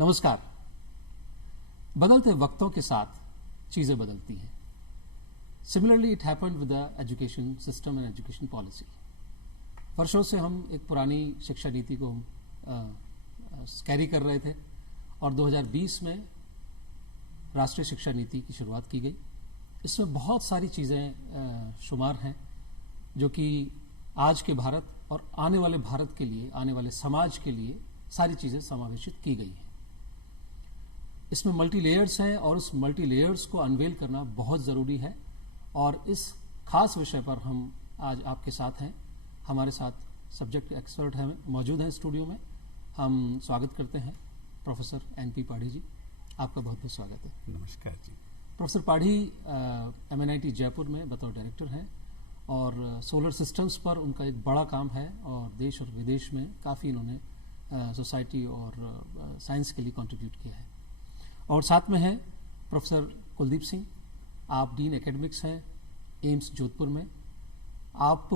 नमस्कार। बदलते वक्तों के साथ चीजें बदलती हैं। Similarly it happened with the education system and education policy. वर्षों से हम एक पुरानी शिक्षा नीति को कैरी कर रहे थे और 2020 में राष्ट्रीय शिक्षा नीति की शुरुआत की गई। इसमें बहुत सारी चीजें शुमार हैं जो कि आज के भारत और आने वाले भारत के लिए, आने वाले समाज के लिए सारी चीजें समावेशित की गई हैं। इसमें मल्टी लेयर्स हैं और उस मल्टी लेयर्स को अनवेल करना बहुत ज़रूरी है और इस खास विषय पर हम आज आपके साथ हैं। हमारे साथ सब्जेक्ट एक्सपर्ट हैं, मौजूद हैं स्टूडियो में। हम स्वागत करते हैं प्रोफेसर एनपी पाढ़ी जी, आपका बहुत बहुत स्वागत है। नमस्कार जी। प्रोफेसर पाढ़ी MNIT जयपुर में बतौर डायरेक्टर हैं और सोलर सिस्टम्स पर उनका एक बड़ा काम है और देश और विदेश में काफ़ी इन्होंने सोसाइटी और साइंस के लिए कंट्रीब्यूट किया है। और साथ में है प्रोफेसर कुलदीप सिंह, आप डीन एकेडमिक्स हैं एम्स जोधपुर में। आप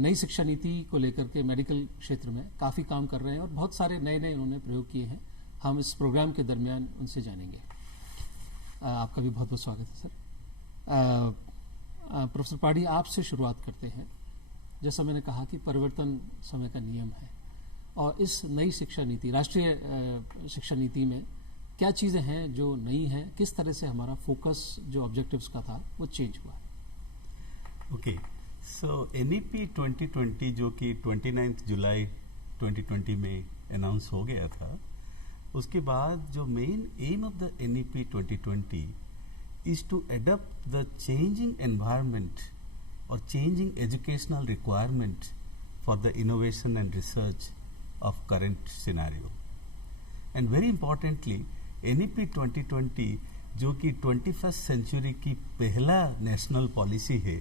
नई शिक्षा नीति को लेकर के मेडिकल क्षेत्र में काफ़ी काम कर रहे हैं और बहुत सारे नए नए उन्होंने प्रयोग किए हैं। हम इस प्रोग्राम के दरमियान उनसे जानेंगे। आपका भी बहुत बहुत स्वागत है सर। प्रोफेसर पाढ़ी, आपसे शुरुआत करते हैं। जैसा मैंने कहा कि परिवर्तन समय का नियम है और इस नई शिक्षा नीति, राष्ट्रीय शिक्षा नीति में क्या चीज़ें हैं जो नई हैं, किस तरह से हमारा फोकस जो ऑब्जेक्टिव्स का था वो चेंज हुआ है? ओके, सो NEP 2020 जो कि 29 जुलाई 2020 में अनाउंस हो गया था, उसके बाद जो main M of the NEP 2020 is to adapt the changing environment or changing educational requirement for the innovation and research of current scenario. And very importantly, NEP 2020 जो कि 21st सेंचुरी की पहला नेशनल पॉलिसी है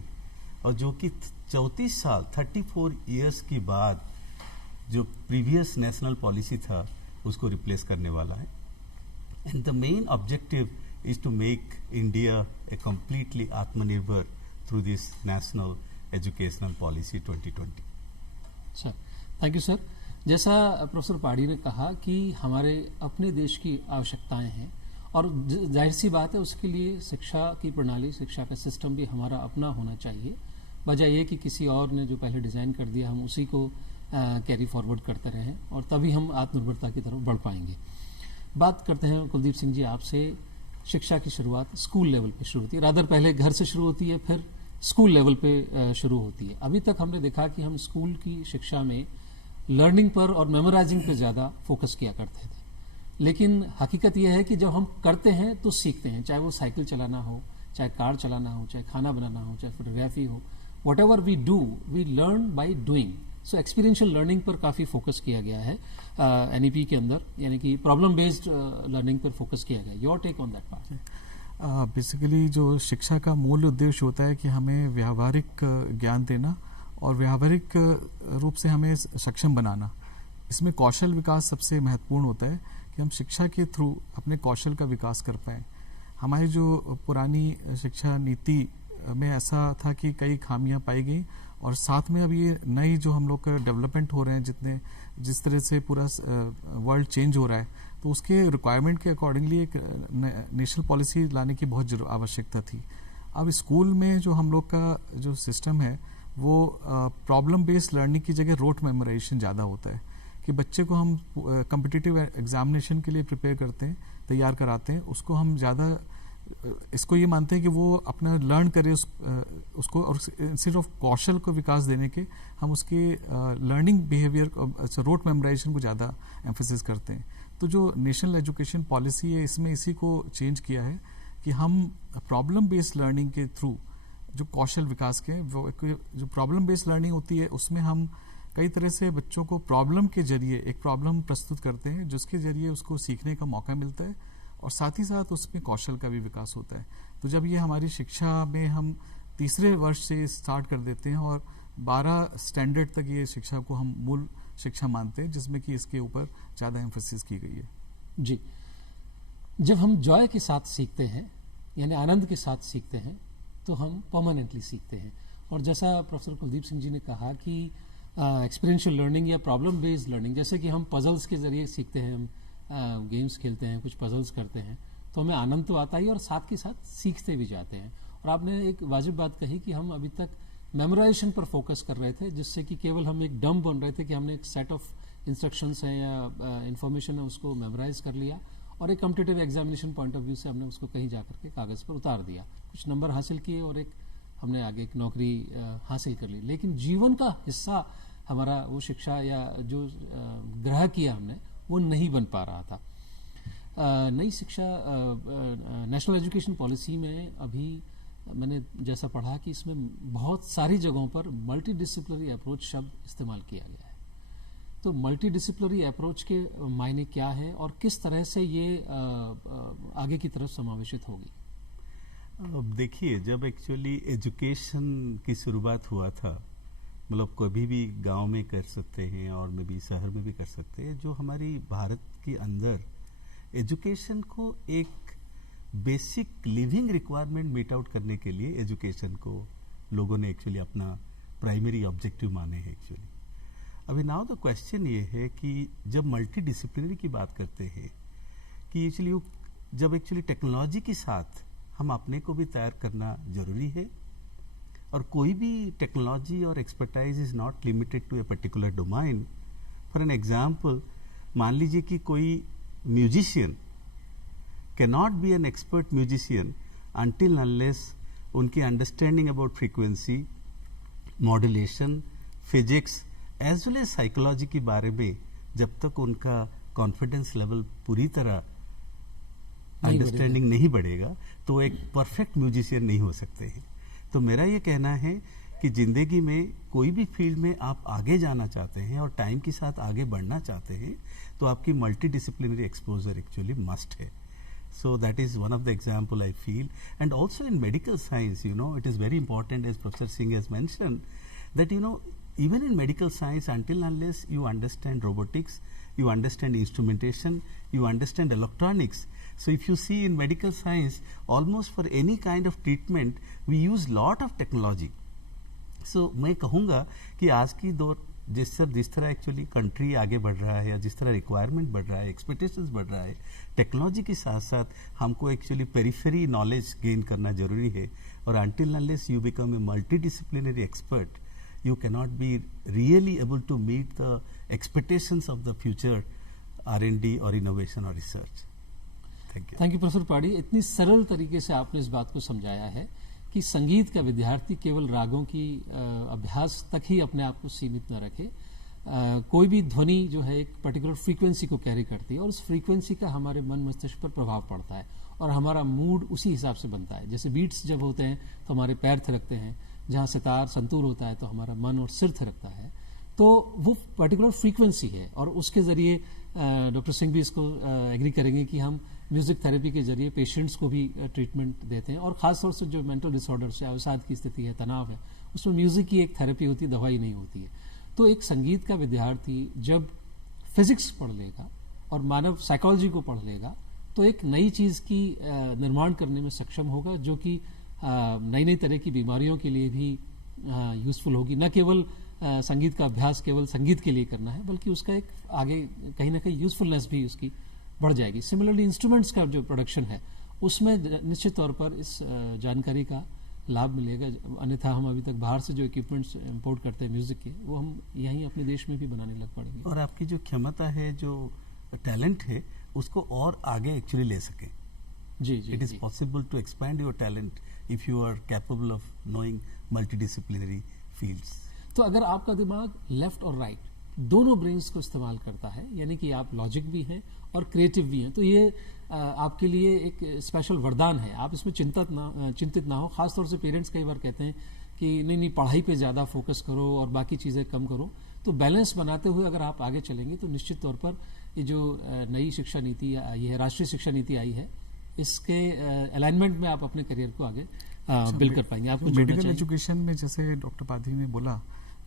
और जो कि 34 साल 34 years के बाद जो प्रीवियस नेशनल पॉलिसी था उसको रिप्लेस करने वाला है। And the main objective is to make India a completely Atmanirbhar through this National Educational Policy 2020. Sir, thank you sir. जैसा प्रोफेसर पाढ़ी ने कहा कि हमारे अपने देश की आवश्यकताएं हैं और जाहिर सी बात है उसके लिए शिक्षा की प्रणाली, शिक्षा का सिस्टम भी हमारा अपना होना चाहिए, बजाय ये कि किसी और ने जो पहले डिज़ाइन कर दिया हम उसी को कैरी फॉरवर्ड करते रहें और तभी हम आत्मनिर्भरता की तरफ बढ़ पाएंगे। बात करते हैं कुलदीप सिंह जी आपसे। शिक्षा की शुरुआत स्कूल लेवल पे शुरू होती है, रादर पहले घर से शुरू होती है, फिर स्कूल लेवल पे शुरू होती है। अभी तक हमने देखा कि हम स्कूल की शिक्षा में लर्निंग पर और मेमोराइजिंग पर ज़्यादा फोकस किया करते थे, लेकिन हकीकत यह है कि जब हम करते हैं तो सीखते हैं, चाहे वो साइकिल चलाना हो, चाहे कार चलाना हो, चाहे खाना बनाना हो, चाहे फोटोग्राफी हो। Whatever we do we learn by doing. So experiential learning पर काफ़ी फोकस किया गया है NEP के अंदर, यानी कि प्रॉब्लम बेस्ड लर्निंग पर फोकस किया गया। Your take on that part? Basically जो शिक्षा का मूल उद्देश्य होता है कि हमें व्यावहारिक ज्ञान देना और व्यावहारिक रूप से हमें सक्षम बनाना। इसमें कौशल विकास सबसे महत्वपूर्ण होता है कि हम शिक्षा के थ्रू अपने कौशल का विकास कर पाएँ। हमारी जो पुरानी शिक्षा नीति में ऐसा था कि कई खामियां पाई गई और साथ में अब ये नई जो हम लोग का डेवलपमेंट हो रहे हैं, जिस तरह से पूरा वर्ल्ड चेंज हो रहा है, तो उसके रिक्वायरमेंट के अकॉर्डिंगली एक नेशनल पॉलिसी लाने की बहुत आवश्यकता थी। अब स्कूल में जो हम लोग का जो सिस्टम है वो प्रॉब्लम बेस्ड लर्निंग की जगह रोट मेमोराइजेशन ज़्यादा होता है कि बच्चे को हम कम्पिटिटिव एग्जामिनेशन के लिए प्रिपेयर करते हैं, तैयार कराते हैं, उसको हम ज़्यादा इसको ये मानते हैं कि वो अपना लर्न करे उसको, और इंस्टेड ऑफ कौशल को विकास देने के हम उसके लर्निंग बिहेवियर रोट मेमोराइजेशन को ज़्यादा एम्फेसिस करते हैं। तो जो नेशनल एजुकेशन पॉलिसी है इसमें इसी को चेंज किया है कि हम प्रॉब्लम बेस्ड लर्निंग के थ्रू जो कौशल विकास के जो प्रॉब्लम बेस्ड लर्निंग होती है उसमें हम कई तरह से बच्चों को प्रॉब्लम के जरिए एक प्रॉब्लम प्रस्तुत करते हैं जिसके जरिए उसको सीखने का मौका मिलता है और साथ ही साथ उसमें कौशल का भी विकास होता है। तो जब ये हमारी शिक्षा में हम तीसरे वर्ष से स्टार्ट कर देते हैं और 12 स्टैंडर्ड तक ये शिक्षा को हम मूल शिक्षा मानते हैं, जिसमें कि इसके ऊपर ज़्यादा एम्फेसिस की गई है। जी, जब हम जॉय के साथ सीखते हैं यानी आनंद के साथ सीखते हैं तो हम परमानेंटली सीखते हैं। और जैसा प्रोफेसर कुलदीप सिंह जी ने कहा कि एक्सपीरियंशियल लर्निंग या प्रॉब्लम बेस्ड लर्निंग, जैसे कि हम पजल्स के जरिए सीखते हैं, हम गेम्स खेलते हैं, कुछ पजल्स करते हैं, तो हमें आनंद तो आता ही और साथ के साथ सीखते भी जाते हैं। और आपने एक वाजिब बात कही कि हम अभी तक मेमोराइजेशन पर फोकस कर रहे थे, जिससे कि केवल हम एक डम बन रहे थे कि हमने एक सेट ऑफ इंस्ट्रक्शंस हैं या इंफॉर्मेशन है उसको मेमोराइज कर लिया और एक competitive examination point of view से हमने उसको कहीं जा करके कागज़ पर उतार दिया, कुछ नंबर हासिल किए और एक हमने आगे एक नौकरी हासिल कर ली। लेकिन जीवन का हिस्सा हमारा वो शिक्षा या जो ग्रह किया हमने वो नहीं बन पा रहा था। नई शिक्षा नेशनल एजुकेशन पॉलिसी में अभी मैंने जैसा पढ़ा कि इसमें बहुत सारी जगहों पर मल्टी डिसिप्लिनरी अप्रोच शब्द इस्तेमाल किया गया है। तो मल्टी डिसिप्लिनरी अप्रोच के मायने क्या है और किस तरह से ये आगे की तरफ समावेशित होगी? अब देखिए, जब एक्चुअली एजुकेशन की शुरुआत हुआ था, मतलब कभी भी गांव में कर सकते हैं और में भी शहर में भी कर सकते हैं, जो हमारी भारत के अंदर एजुकेशन को एक basic living requirement meet out करने के लिए एजुकेशन को लोगों ने एक्चुअली अपना प्राइमरी ऑब्जेक्टिव माने हैं एक्चुअली। अभी नाउ द क्वेश्चन ये है कि जब मल्टी डिसिप्लिनरी की बात करते हैं कि एक्चुअली जब एक्चुअली टेक्नोलॉजी के साथ हम अपने को भी तैयार करना जरूरी है, और कोई भी टेक्नोलॉजी और expertise is not limited to a particular domain. For an example, मान लीजिए कि कोई musician cannot be an expert musician until unless उनकी understanding about frequency, modulation, physics as well as psychology के बारे में जब तक उनका कॉन्फिडेंस लेवल पूरी तरह अंडरस्टैंडिंग नहीं बढ़ेगा तो एक परफेक्ट म्यूजिशियन नहीं हो सकते हैं। तो मेरा ये कहना है कि जिंदगी में कोई भी फील्ड में आप आगे जाना चाहते हैं और टाइम के साथ आगे बढ़ना चाहते हैं तो आपकी multi disciplinary exposure actually must है। So that is one of the example I feel. And also in medical science, it is very important, as Professor Singh has mentioned, that even in medical science, until unless you understand robotics, you understand instrumentation, you understand electronics. So if you see in medical science, almost for any kind of treatment, we use lot of technology. So मैं कहूँगा कि आज की दौर जिस तरह actually country आगे बढ़ रहा है या जिस तरह रिक्वायरमेंट बढ़ रहा है, एक्सपेक्टेशंस बढ़ रहा है, टेक्नोलॉजी के साथ साथ हमको एक्चुअली पेरिफेरी नॉलेज गेन करना जरूरी है। और until unless you become a multidisciplinary expert, you cannot be really able to meet the expectations of the future R&D or innovation or research. Thank you. Thank you professor पाड़ी, इतनी सरल तरीके से आपने इस बात को समझाया है कि संगीत का विद्यार्थी केवल रागों की अभ्यास तक ही अपने आप को सीमित न रखे। कोई भी ध्वनि जो है एक पर्टिकुलर फ्रीक्वेंसी को कैरी करती है और उस फ्रीक्वेंसी का हमारे मन मस्तिष्क पर प्रभाव पड़ता है और हमारा मूड उसी हिसाब से बनता है। जैसे बीट्स जब होते हैं तो हमारे पैर थिरकते हैं, जहाँ सितार संतूर होता है तो हमारा मन और सिर थिरकता है। तो वो पर्टिकुलर फ्रीक्वेंसी है और उसके जरिए डॉक्टर सिंह भी इसको एग्री करेंगे कि हम म्यूजिक थेरेपी के जरिए पेशेंट्स को भी ट्रीटमेंट देते हैं। और खासतौर से जो मेंटल डिसऑर्डर्स है, अवसाद की स्थिति है, तनाव है, उसमें म्यूजिक की एक थेरेपी होती है, दवाई नहीं होती है। तो एक संगीत का विद्यार्थी जब फिजिक्स पढ़ लेगा और मानव साइकोलॉजी को पढ़ लेगा तो एक नई चीज़ की निर्माण करने में सक्षम होगा, जो कि नई नई तरह की बीमारियों के लिए भी यूजफुल होगी। न केवल संगीत का अभ्यास केवल संगीत के लिए करना है, बल्कि उसका एक आगे कहीं ना कहीं यूजफुलनेस भी उसकी बढ़ जाएगी। सिमिलरली इंस्ट्रूमेंट्स का जो प्रोडक्शन है उसमें निश्चित तौर पर इस जानकारी का लाभ मिलेगा। अन्यथा हम अभी तक बाहर से जो इक्विपमेंट्स इंपोर्ट करते हैं म्यूजिक के, वो हम यहीं अपने देश में भी बनाने लग पड़ेंगे। और आपकी जो क्षमता है, जो टैलेंट है, उसको और आगे एक्चुअली ले सके। जी जी, it is possible to expand your talent if you are capable of knowing multidisciplinary fields. तो अगर आपका दिमाग लेफ्ट और राइट दोनों ब्रेन्स को इस्तेमाल करता है, यानी कि आप लॉजिक भी हैं और क्रिएटिव भी हैं, तो ये आपके लिए एक स्पेशल वरदान है। आप इसमें चिंतित ना हो। खासतौर से पेरेंट्स कई बार कहते हैं कि नहीं पढ़ाई पे ज़्यादा फोकस करो और बाकी चीज़ें कम करो। तो बैलेंस बनाते हुए अगर आप आगे चलेंगे तो निश्चित तौर पर ये जो नई शिक्षा नीति आई है, राष्ट्रीय शिक्षा नीति आई है, इसके अलाइनमेंट में आप अपने करियर को आगे बिल्ड कर पाएंगे। आपको मेडिकल एजुकेशन में जैसे डॉक्टर पाधी ने बोला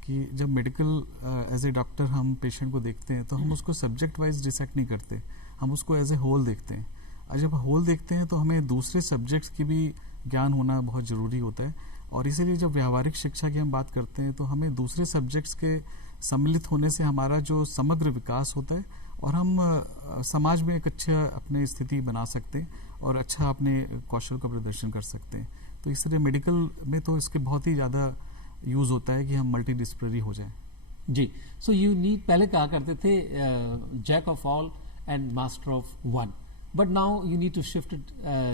कि जब मेडिकल एज ए डॉक्टर हम पेशेंट को देखते हैं तो हम उसको सब्जेक्ट वाइज डिसेक्ट नहीं करते, हम उसको एज ए होल देखते हैं। और जब होल देखते हैं तो हमें दूसरे सब्जेक्ट्स की भी ज्ञान होना बहुत ज़रूरी होता है। और इसीलिए जब व्यावहारिक शिक्षा की हम बात करते हैं तो हमें दूसरे सब्जेक्ट्स के सम्मिलित होने से हमारा जो समग्र विकास होता है और हम समाज में एक अच्छा अपने स्थिति बना सकते हैं और अच्छा अपने कौशल का प्रदर्शन कर सकते हैं। तो इस तरह मेडिकल में तो इसके बहुत ही ज़्यादा यूज़ होता है कि हम मल्टीडिसिप्लिनरी हो जाएं। जी, सो यू नीड, पहले कहा करते थे jack of all and master of one, but now you need to shift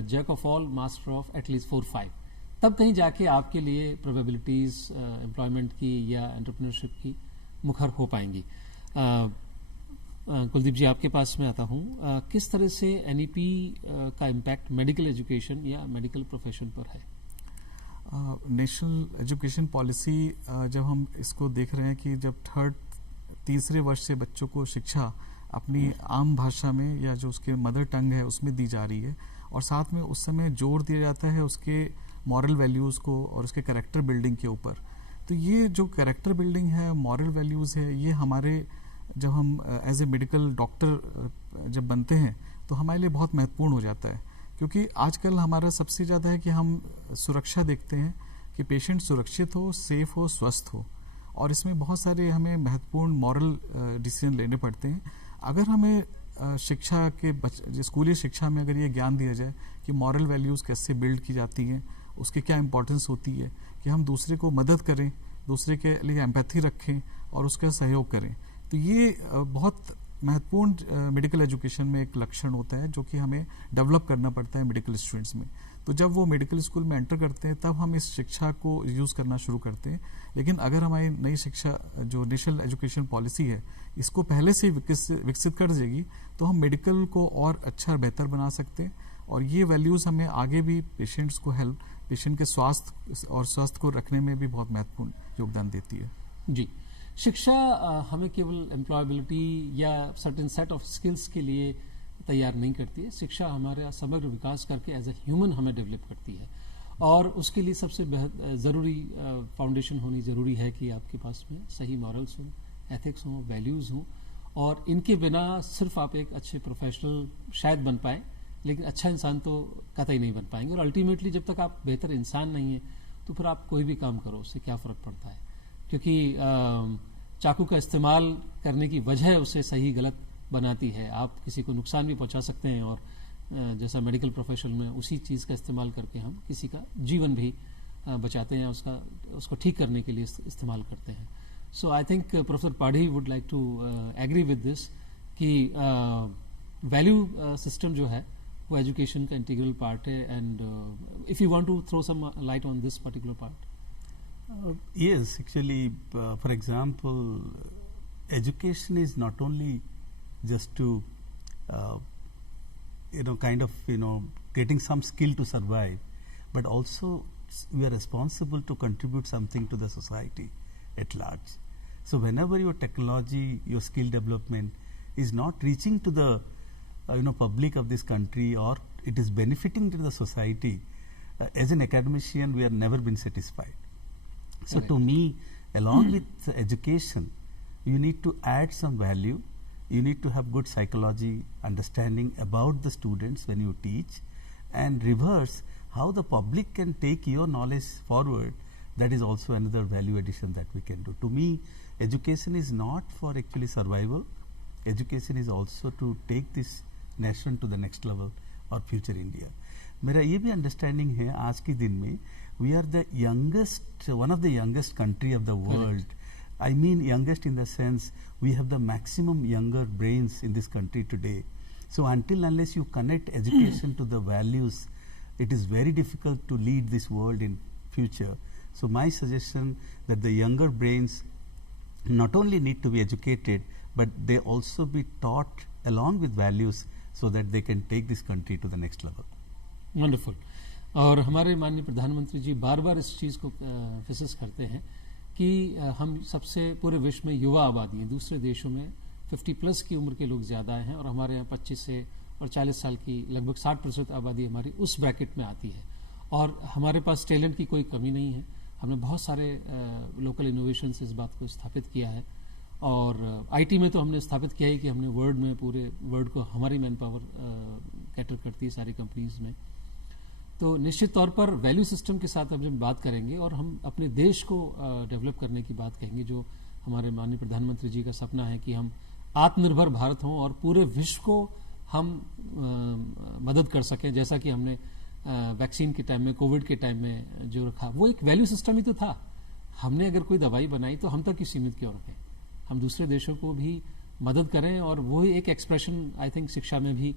jack of all master of at least 4-5, तब कहीं जाके आपके लिए प्रोबेबिलिटीज एम्प्लॉयमेंट की या एंटरप्रेन्योरशिप की मुखर हो पाएंगी। कुलदीप जी, आपके पास में आता हूँ, किस तरह से NEP का इम्पैक्ट मेडिकल एजुकेशन या मेडिकल प्रोफेशन पर है? नेशनल एजुकेशन पॉलिसी जब हम इसको देख रहे हैं कि जब तीसरे वर्ष से बच्चों को शिक्षा अपनी आम भाषा में या जो उसके मदर टंग है उसमें दी जा रही है, और साथ में उस समय जोर दिया जाता है उसके मॉरल वैल्यूज़ को और उसके कैरेक्टर बिल्डिंग के ऊपर। तो ये जो कैरेक्टर बिल्डिंग है, मॉरल वैल्यूज़ है, ये हमारे जब हम एज ए मेडिकल डॉक्टर जब बनते हैं तो हमारे लिए बहुत महत्वपूर्ण हो जाता है, क्योंकि आजकल हमारा सबसे ज़्यादा है कि हम सुरक्षा देखते हैं कि पेशेंट सुरक्षित हो, सेफ हो, स्वस्थ हो, और इसमें बहुत सारे हमें महत्वपूर्ण मॉरल डिसीजन लेने पड़ते हैं। अगर हमें शिक्षा के स्कूली शिक्षा में अगर ये ज्ञान दिया जाए कि मॉरल वैल्यूज़ कैसे बिल्ड की जाती हैं, उसकी क्या इंपॉर्टेंस होती है, कि हम दूसरे को मदद करें, दूसरे के लिए एम्पैथी रखें और उसका सहयोग करें, तो ये बहुत महत्वपूर्ण मेडिकल एजुकेशन में एक लक्षण होता है जो कि हमें डेवलप करना पड़ता है मेडिकल स्टूडेंट्स में। तो जब वो मेडिकल स्कूल में एंटर करते हैं तब हम इस शिक्षा को यूज़ करना शुरू करते हैं। लेकिन अगर हमारी नई शिक्षा जो नेशनल एजुकेशन पॉलिसी है इसको पहले से विकसित कर देगी तो हम मेडिकल को और अच्छा बेहतर बना सकते हैं, और ये वैल्यूज़ हमें आगे भी पेशेंट्स को पेशेंट के स्वास्थ्य और स्वस्थ को रखने में भी बहुत महत्वपूर्ण योगदान देती है। जी, शिक्षा हमें केवल एम्प्लॉयबिलिटी या सर्टेन सेट ऑफ स्किल्स के लिए तैयार नहीं करती है। शिक्षा हमारा समग्र विकास करके एज ए ह्यूमन हमें डेवलप करती है, और उसके लिए सबसे ज़रूरी फाउंडेशन होनी ज़रूरी है कि आपके पास में सही मॉरल्स हों, एथिक्स हों, वैल्यूज़ हों, और इनके बिना सिर्फ आप एक अच्छे प्रोफेशनल शायद बन पाएँ, लेकिन अच्छा इंसान तो कतई नहीं बन पाएंगे। और अल्टीमेटली जब तक आप बेहतर इंसान नहीं हैं तो फिर आप कोई भी काम करो उससे क्या फ़र्क पड़ता है, क्योंकि चाकू का इस्तेमाल करने की वजह उसे सही गलत बनाती है। आप किसी को नुकसान भी पहुंचा सकते हैं, और जैसा मेडिकल प्रोफेशन में उसी चीज़ का इस्तेमाल करके हम किसी का जीवन भी बचाते हैं, उसको ठीक करने के लिए इस्तेमाल करते हैं। So I think professor Padhi would like to agree with this कि वैल्यू सिस्टम जो है वो एजुकेशन का इंटीग्रल पार्ट है, and if you want to throw some light on this particular part. Yes, actually, for example, education is not only just to, kind of, getting some skill to survive, but also we are responsible to contribute something to the society at large. So whenever your technology, your skill development is not reaching to the, public of this country, or it is benefiting to the society, as an academician, we have never been satisfied. So to me, along with education, you need to add some value. You need to have good psychology, understanding about the students when you teach, and reverse how the public can take your knowledge forward. That is also another value addition that we can do. To me, education is not for actually survival. Education is also to take this nation to the next level or future India. मेरा ये भी understanding है आज के दिन में we are the youngest, one of the youngest country of the world. Correct. I mean youngest in the sense we have the maximum younger brains in this country today. So until unless you connect education to the values, it is very difficult to lead this world in future. So my suggestion that the younger brains not only need to be educated, but they also be taught along with values so that they can take this country to the next level. Wonderful. और हमारे माननीय प्रधानमंत्री जी बार बार इस चीज़ को फिसिस करते हैं कि हम सबसे पूरे विश्व में युवा आबादी है, दूसरे देशों में 50+ की उम्र के लोग ज़्यादा हैं, और हमारे यहाँ 25 से और 40 साल की लगभग 60% आबादी हमारी उस ब्रैकेट में आती है। और हमारे पास टैलेंट की कोई कमी नहीं है। हमने बहुत सारे लोकल इनोवेशन से इस बात को स्थापित किया है, और आईटी में तो हमने स्थापित किया ही कि हमने वर्ल्ड में पूरे वर्ल्ड को हमारी मैन पावर कैटर करती है सारी कंपनीज में। तो निश्चित तौर पर वैल्यू सिस्टम के साथ अब जब बात करेंगे और हम अपने देश को डेवलप करने की बात कहेंगे, जो हमारे माननीय प्रधानमंत्री जी का सपना है कि हम आत्मनिर्भर भारत हों और पूरे विश्व को हम मदद कर सकें, जैसा कि हमने वैक्सीन के टाइम में, कोविड के टाइम में जो रखा, वो एक वैल्यू सिस्टम ही तो था। हमने अगर कोई दवाई बनाई तो हम तक ही सीमित क्यों रखें, हम दूसरे देशों को भी मदद करें, और वही एक एक्सप्रेशन आई थिंक शिक्षा में भी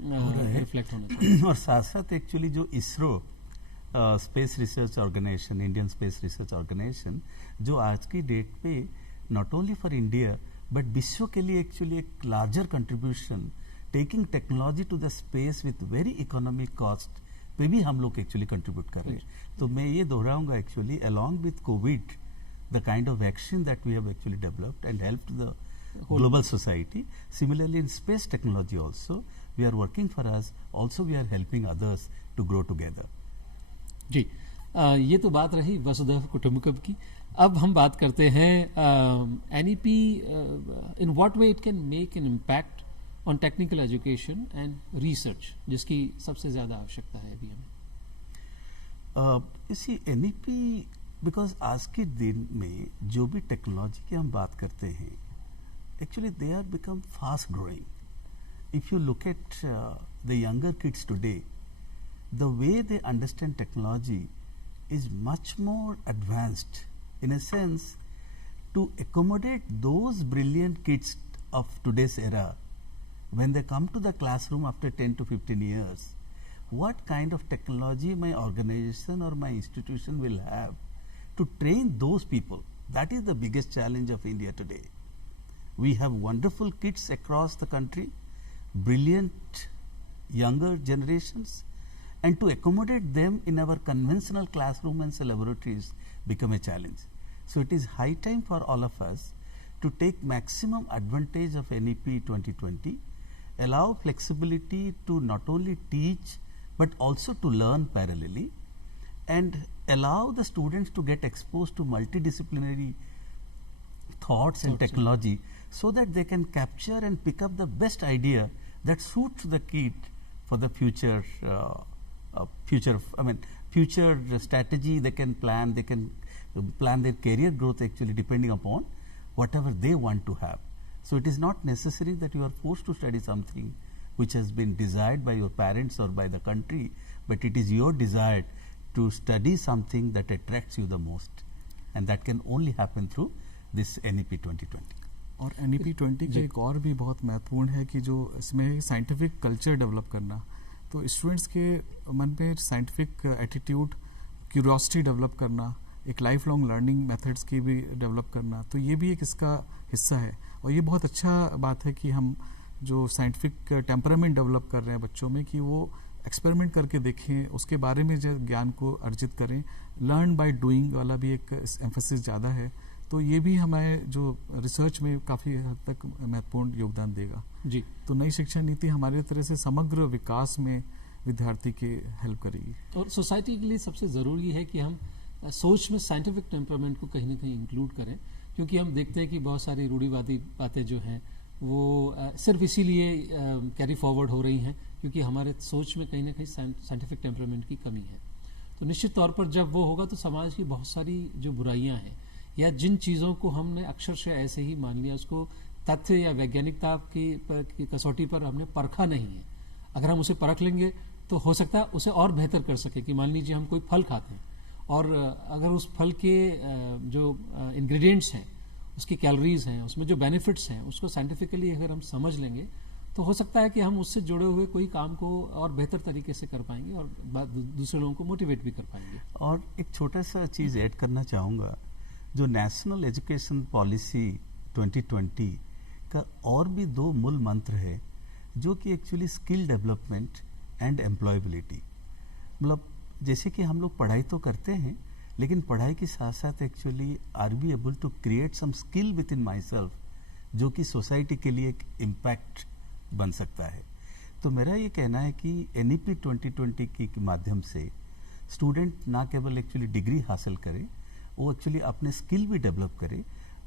रिफ्लेक्ट होना चाहिए। और साथ साथ एक्चुअली जो ISRO space research organisation, Indian space research organisation, जो आज की डेट पे not only for India but विश्व के लिए एक्चुअली एक larger contribution, taking technology to the space with very economic cost पे भी हम लोग एक्चुअली कंट्रीब्यूट कर रहे हैं। तो मैं ये दोहराऊंगा actually along with Covid, the kind of vaccine that we have actually developed and helped the global society. Similarly, in space technology also, we are working for us. Also, we are helping others to grow together. जी, ये तो बात रही वसुधैव कुटुंबकम की। अब हम बात करते हैं NEP, in what way it can make an impact on technical education and research, जिसकी सबसे ज़्यादा आवश्यकता है अभी हमें। इसी एनईपी, बिकॉज आज के दिन में जो भी टेक्नोलॉजी की हम बात करते हैं, actually they are become fast growing. If you look at the younger kids today, the way they understand technology is much more advanced, in a sense, to accommodate those brilliant kids of today's era. When they come to the classroom after 10 to 15 years, what kind of technology my organization or my institution will have to train those people? That is the biggest challenge of India today. We have wonderful kids across the country, brilliant younger generations, and to accommodate them in our conventional classroom and laboratories become a challenge. So it is high time for all of us to take maximum advantage of NEP 2020, allow flexibility to not only teach but also to learn parallelly, and allow the students to get exposed to multidisciplinary thoughts and technology, so that they can capture and pick up the best idea that suits the kid for the future strategy. They can plan their career growth actually depending upon whatever they want to have. So it is not necessary that you are forced to study something which has been desired by your parents or by the country, but it is your desire to study something that attracts you the most, and that can only happen through this NEP 2020. और NEP 20 का एक और भी बहुत महत्वपूर्ण है कि जो इसमें साइंटिफिक कल्चर डेवलप करना, तो स्टूडेंट्स के मन में साइंटिफिक एटीट्यूड, क्यूरियोसिटी डेवलप करना, एक लाइफ लॉन्ग लर्निंग मेथड्स की भी डेवलप करना, तो ये भी एक इसका हिस्सा है। और ये बहुत अच्छा बात है कि हम जो साइंटिफिक टेम्परामेंट डेवलप कर रहे हैं बच्चों में, कि वो एक्सपेरिमेंट करके देखें, उसके बारे में जो ज्ञान को अर्जित करें। लर्न बाय डूइंग वाला भी एक एम्फेसिस ज़्यादा है, तो ये भी हमारे जो रिसर्च में काफ़ी हद तक महत्वपूर्ण योगदान देगा। जी, तो नई शिक्षा नीति हमारे तरह से समग्र विकास में विद्यार्थी के हेल्प करेगी। और सोसाइटी के लिए सबसे ज़रूरी है कि हम सोच में साइंटिफिक टेम्परामेंट को कहीं ना कहीं इंक्लूड करें, क्योंकि हम देखते हैं कि बहुत सारी रूढ़िवादी बातें जो हैं वो सिर्फ इसीलिए कैरी फॉरवर्ड हो रही हैं क्योंकि हमारे सोच में कहीं ना कहीं साइंटिफिक टेम्परामेंट की कमी है। तो निश्चित तौर पर जब वो होगा तो समाज की बहुत सारी जो बुराइयां हैं या जिन चीज़ों को हमने अक्षरशः ऐसे ही मान लिया, उसको तथ्य या वैज्ञानिकता की कसौटी पर हमने परखा नहीं है, अगर हम उसे परख लेंगे तो हो सकता है उसे और बेहतर कर सके। कि मान लीजिए हम कोई फल खाते हैं और अगर उस फल के जो इंग्रेडिएंट्स हैं, उसकी कैलोरीज हैं, उसमें जो बेनिफिट्स हैं, उसको साइंटिफिकली अगर हम समझ लेंगे तो हो सकता है कि हम उससे जुड़े हुए कोई काम को और बेहतर तरीके से कर पाएंगे और दूसरे लोगों को मोटिवेट भी कर पाएंगे। और एक छोटा सा चीज़ ऐड करना चाहूँगा, जो नेशनल एजुकेशन पॉलिसी 2020 का और भी दो मूल मंत्र है जो कि actually skill development and employability. मतलब जैसे कि हम लोग पढ़ाई तो करते हैं, लेकिन पढ़ाई के साथ साथ actually are be able to create some skill within myself, जो कि सोसाइटी के लिए एक इम्पैक्ट बन सकता है। तो मेरा ये कहना है कि NEP 2020 के माध्यम से स्टूडेंट ना केवल एक्चुअली डिग्री हासिल करे, वो एक्चुअली अपने स्किल भी डेवलप करे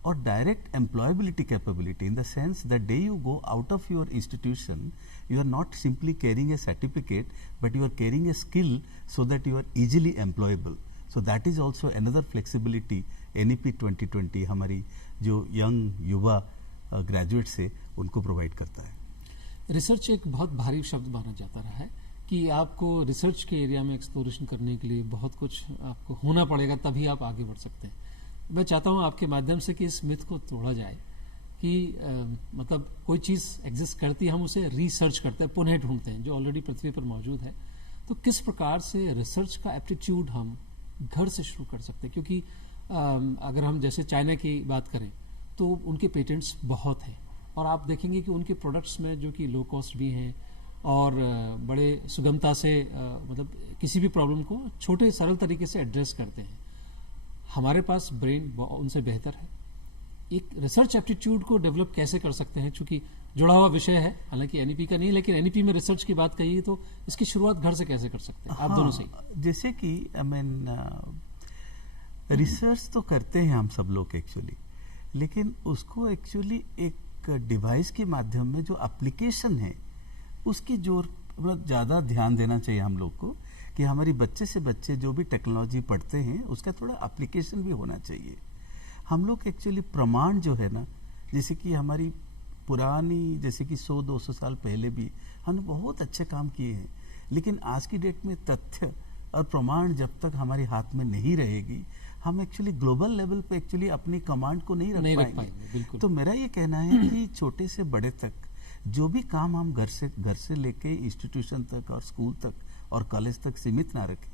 और direct employability capability, in the sense that day you go out of your institution, you are not simply carrying a certificate, but you are carrying a skill so that you are easily employable. So that is also another flexibility NEP 2020 हमारी जो young युवा graduates है उनको provide करता है। Research एक बहुत भारी शब्द माना जाता रहा है कि आपको रिसर्च के एरिया में एक्सप्लोरेशन करने के लिए बहुत कुछ आपको होना पड़ेगा, तभी आप आगे बढ़ सकते हैं। मैं चाहता हूं आपके माध्यम से कि इस मिथ को तोड़ा जाए कि मतलब कोई चीज़ एग्जिस्ट करती है, हम उसे रिसर्च करते हैं, पुनः ढूंढते हैं, जो ऑलरेडी पृथ्वी पर मौजूद है। तो किस प्रकार से रिसर्च का एप्टीट्यूड हम घर से शुरू कर सकते हैं? क्योंकि अगर हम जैसे चाइना की बात करें तो उनके पेटेंट्स बहुत हैं, और आप देखेंगे कि उनके प्रोडक्ट्स में जो कि लो कॉस्ट भी हैं और बड़े सुगमता से मतलब किसी भी प्रॉब्लम को छोटे सरल तरीके से एड्रेस करते हैं। हमारे पास ब्रेन उनसे बेहतर है। एक रिसर्च एप्टीट्यूड को डेवलप कैसे कर सकते हैं? चूंकि जुड़ा हुआ विषय है, हालांकि एनईपी का नहीं, लेकिन एनईपी में रिसर्च की बात कही तो इसकी शुरुआत घर से कैसे कर सकते हैं? आप दोनों से ही। जैसे कि रिसर्च तो करते हैं हम सब लोग एक्चुअली, लेकिन उसको एक्चुअली एक डिवाइस के माध्यम में जो एप्लीकेशन है उसकी जोर ज़्यादा ध्यान देना चाहिए हम लोग को, कि हमारी बच्चे से बच्चे जो भी टेक्नोलॉजी पढ़ते हैं उसका थोड़ा एप्लीकेशन भी होना चाहिए। हम लोग एक्चुअली प्रमाण जो है ना, जैसे कि हमारी पुरानी, जैसे कि 100-200 साल पहले भी हमने बहुत अच्छे काम किए हैं, लेकिन आज की डेट में तथ्य और प्रमाण जब तक हमारे हाथ में नहीं रहेगी, हम एक्चुअली ग्लोबल लेवल पे एक्चुअली अपनी कमांड को नहीं रख पाएंगे। तो मेरा ये कहना है कि छोटे से बड़े तक जो भी काम हम घर से लेके इंस्टीट्यूशन तक और स्कूल तक और कॉलेज तक सीमित ना रखें,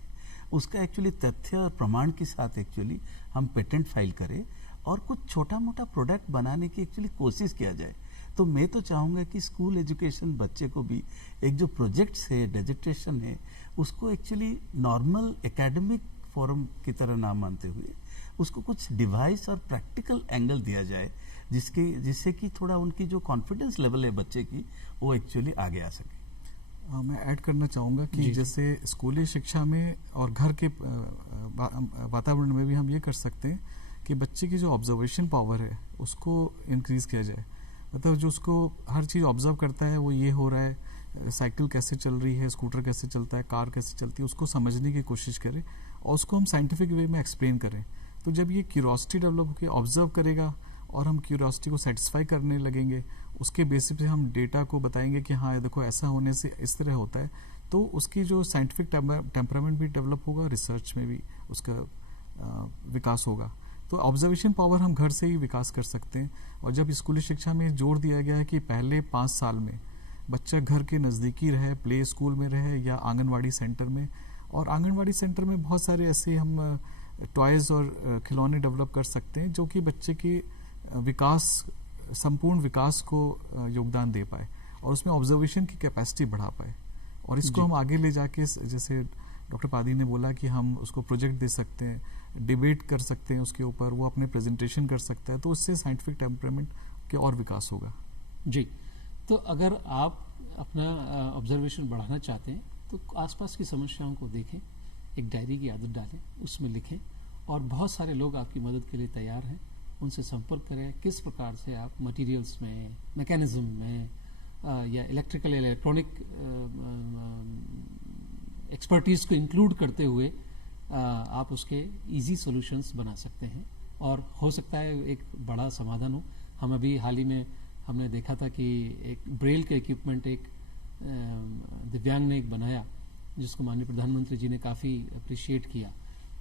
उसका एक्चुअली तथ्य और प्रमाण के साथ एक्चुअली हम पेटेंट फाइल करें और कुछ छोटा मोटा प्रोडक्ट बनाने की एक्चुअली कोशिश किया जाए। तो मैं तो चाहूँगा कि स्कूल एजुकेशन बच्चे को भी एक जो प्रोजेक्ट्स है, डिजिटेशन है, उसको एक्चुअली नॉर्मल एकेडमिक फोरम की तरह ना मानते हुए उसको कुछ डिवाइस और प्रैक्टिकल एंगल दिया जाए, जिससे कि थोड़ा उनकी जो कॉन्फिडेंस लेवल है बच्चे की, वो एक्चुअली आगे आ सके। मैं ऐड करना चाहूँगा कि जैसे स्कूली शिक्षा में और घर के वातावरण में भी हम ये कर सकते हैं कि बच्चे की जो ऑब्जर्वेशन पावर है उसको इंक्रीज किया जाए। मतलब जो उसको हर चीज़ ऑब्जर्व करता है, वो ये हो रहा है, साइकिल कैसे चल रही है, स्कूटर कैसे चलता है, कार कैसे चलती है, उसको समझने की कोशिश करें और उसको हम साइंटिफिक वे में एक्सप्लेन करें। तो जब ये क्यूरियोसिटी डेवलप होकर ऑब्जर्व करेगा और हम क्यूरियोसिटी को सेटिस्फाई करने लगेंगे, उसके बेसिस पे हम डेटा को बताएंगे कि हाँ देखो ऐसा होने से इस तरह होता है, तो उसकी जो साइंटिफिक टेम्परामेंट भी डेवलप होगा, रिसर्च में भी उसका विकास होगा। तो ऑब्जर्वेशन पावर हम घर से ही विकास कर सकते हैं। और जब स्कूली शिक्षा में जोर दिया गया है कि पहले 5 साल में बच्चा घर के नज़दीकी रहे, प्ले स्कूल में रहे या आंगनवाड़ी सेंटर में, और आंगनवाड़ी सेंटर में बहुत सारे ऐसे हम टॉयज़ और खिलौने डेवलप कर सकते हैं जो कि बच्चे के विकास, संपूर्ण विकास को योगदान दे पाए और उसमें ऑब्जर्वेशन की कैपेसिटी बढ़ा पाए। और इसको हम आगे ले जाके, जैसे डॉक्टर पादी ने बोला कि हम उसको प्रोजेक्ट दे सकते हैं, डिबेट कर सकते हैं उसके ऊपर, वो अपने प्रेजेंटेशन कर सकता है, तो उससे साइंटिफिक टेम्परामेंट के और विकास होगा। जी, तो अगर आप अपना ऑब्जर्वेशन बढ़ाना चाहते हैं तो आसपास की समस्याओं को देखें, एक डायरी की आदत डालें, उसमें लिखें, और बहुत सारे लोग आपकी मदद के लिए तैयार हैं, उनसे संपर्क करें। किस प्रकार से आप मटेरियल्स में, मैकेनिज्म में या इलेक्ट्रिकल इलेक्ट्रॉनिक एक्सपर्टीज को इंक्लूड करते हुए आप उसके इजी सॉल्यूशंस बना सकते हैं और हो सकता है एक बड़ा समाधान हो। हम अभी हाल ही में हमने देखा था कि एक ब्रेल का इक्विपमेंट एक दिव्यांग ने एक बनाया, जिसको माननीय प्रधानमंत्री जी ने काफ़ी अप्रिशिएट किया।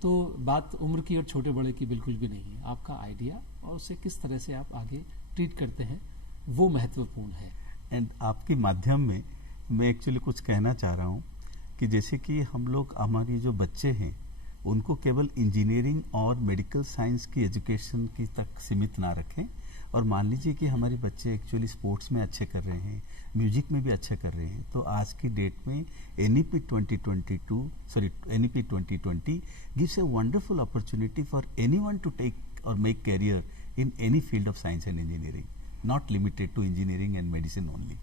तो बात उम्र की और छोटे बड़े की बिल्कुल भी नहीं है, आपका आइडिया और उसे किस तरह से आप आगे ट्रीट करते हैं वो महत्वपूर्ण है। एंड आपके माध्यम में मैं एक्चुअली कुछ कहना चाह रहा हूँ कि जैसे कि हम लोग, हमारी जो बच्चे हैं उनको केवल इंजीनियरिंग और मेडिकल साइंस की एजुकेशन की तक सीमित ना रखें, और मान लीजिए कि हमारे बच्चे एक्चुअली स्पोर्ट्स में अच्छे कर रहे हैं, म्यूजिक में भी अच्छे कर रहे हैं, तो आज की डेट में NEP 2020 gives a wonderful opportunity for anyone to take or make career in any field of science and engineering, not limited to engineering and medicine only.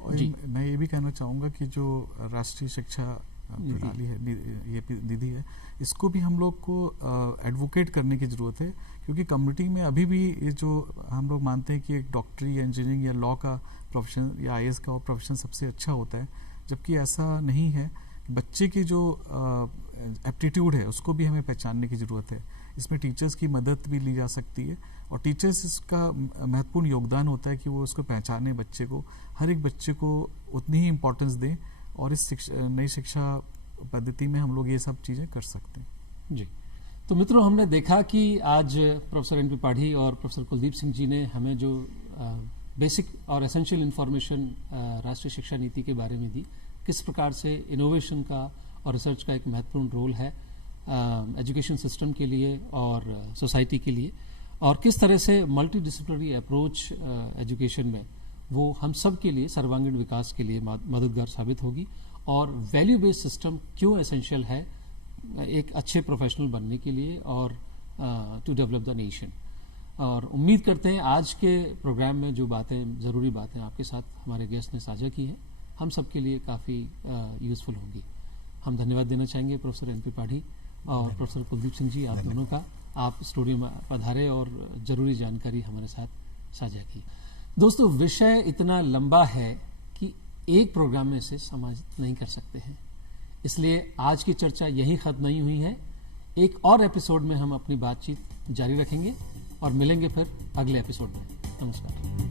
और मैं ये भी कहना चाहूँगा कि जो राष्ट्रीय शिक्षा प्रणाली है, ये निधि है, इसको भी हम लोग को एडवोकेट करने की ज़रूरत है, क्योंकि कम्युनिटी में अभी भी ये जो हम लोग मानते हैं कि एक डॉक्टरी या इंजीनियरिंग या लॉ का प्रोफेशन या IAS का प्रोफेशन सबसे अच्छा होता है, जबकि ऐसा नहीं है। बच्चे की जो एप्टीट्यूड है उसको भी हमें पहचानने की ज़रूरत है। इसमें टीचर्स की मदद भी ली जा सकती है और टीचर्स इसका महत्वपूर्ण योगदान होता है कि वो उसको पहचाने, बच्चे को, हर एक बच्चे को उतनी ही इम्पोर्टेंस दें और इस नई शिक्षा पद्धति में हम लोग ये सब चीज़ें कर सकते हैं। जी, तो मित्रों, हमने देखा कि आज प्रोफेसर एनपी पाढ़ी और प्रोफेसर कुलदीप सिंह जी ने हमें जो बेसिक और एसेंशियल इंफॉर्मेशन राष्ट्रीय शिक्षा नीति के बारे में दी, किस प्रकार से इनोवेशन का और रिसर्च का एक महत्वपूर्ण रोल है एजुकेशन सिस्टम के लिए और सोसाइटी के लिए, और किस तरह से मल्टी डिसिप्लिनरी अप्रोच एजुकेशन में वो हम सब के लिए सर्वांगीण विकास के लिए मददगार साबित होगी, और वैल्यू बेस्ड सिस्टम क्यों एसेंशियल है एक अच्छे प्रोफेशनल बनने के लिए और टू डेवलप द नेशन। और उम्मीद करते हैं आज के प्रोग्राम में जो बातें, ज़रूरी बातें आपके साथ हमारे गेस्ट ने साझा की हैं, हम सब के लिए काफ़ी यूज़फुल होंगी। हम धन्यवाद देना चाहेंगे प्रोफेसर एनपी पाढ़ी और प्रोफेसर कुलदीप सिंह जी, आप दोनों का। आप स्टूडियो में पधारे और ज़रूरी जानकारी हमारे साथ साझा की। दोस्तों, विषय इतना लंबा है कि एक प्रोग्राम में इसे समाहित नहीं कर सकते हैं, इसलिए आज की चर्चा यही खत्म नहीं हुई है। एक और एपिसोड में हम अपनी बातचीत जारी रखेंगे और मिलेंगे फिर अगले एपिसोड में। नमस्कार।